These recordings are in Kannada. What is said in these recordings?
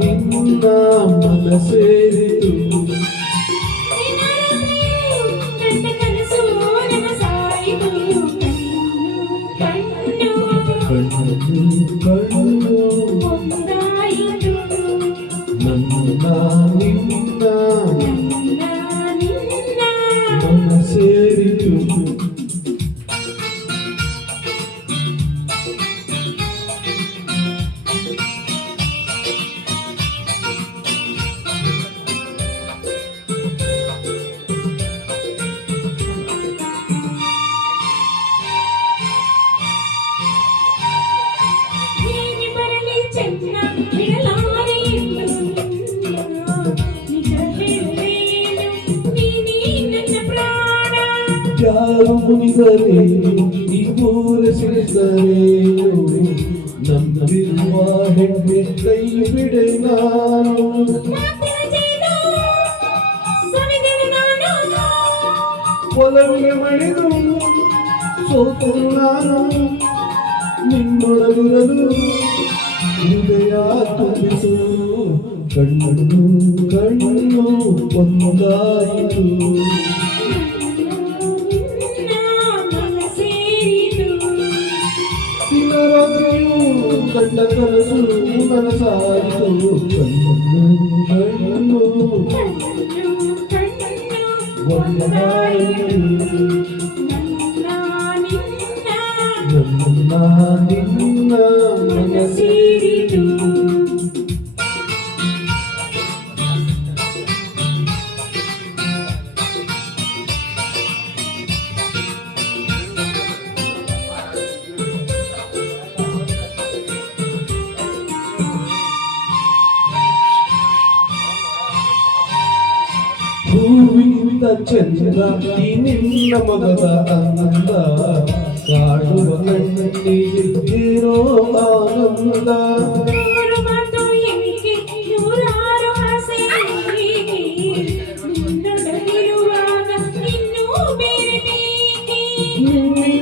ನಿನ್ನ ಮನಸೇರಿತು ಕಣ್ಣು ನನ್ನ ನಿನ್ನ ಮನಸೇರಿತು ಯಾರು ಮುನಿದರೆ ಈ ಪೂರೈಸಿದರೇನು ನಂಬಿರುವ ಹೆಣ್ಣೆ ಕೈ ಬಿಡೆ ನಾನು ಒಲವಿಗೆ ಮಣಿದು ಸೋತರು ನಾನು ನಿನ್ನೊಳಗಿರಲು ಹೃದಯ ತುಂಬಿಸು ಕಣ್ಣು ಕಣ್ಣು ಒಂದಾಯಿತು ಕಂಡ ಕನಸು ನನಸಾಯಿತು ಕಣ್ಣು ಕಣ್ಣು ಒಂದಾಯಿತು ನನ್ನ ನಿನ್ನ ಮನಸೇರಿತು ಹೂವಿನಿಂದ ಚಂದ್ರ ಈ ನಿನ್ನ ಮಗದ ಅಂದ ಕಾಡುವ ಕಣ್ಣಿಗೆ ಇರೋ ಆನಂದ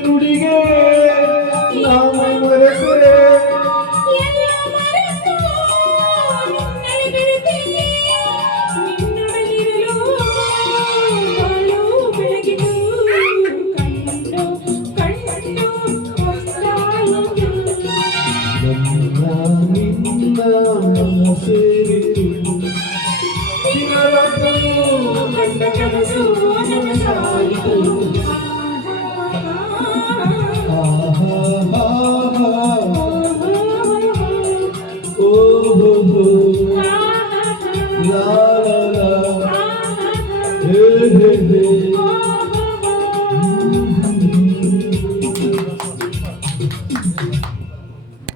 ನುಡಿಗೆ ನಾವು ಮರೆತರೆ ನಿನ್ನ ಮನಸೇರಿತು ಕಂಡ ಕನಸು ನನಸಾಯಿತು ಓಹೋ ಲಾ ಲಾ ಹೇ ಹೇ ಹೇ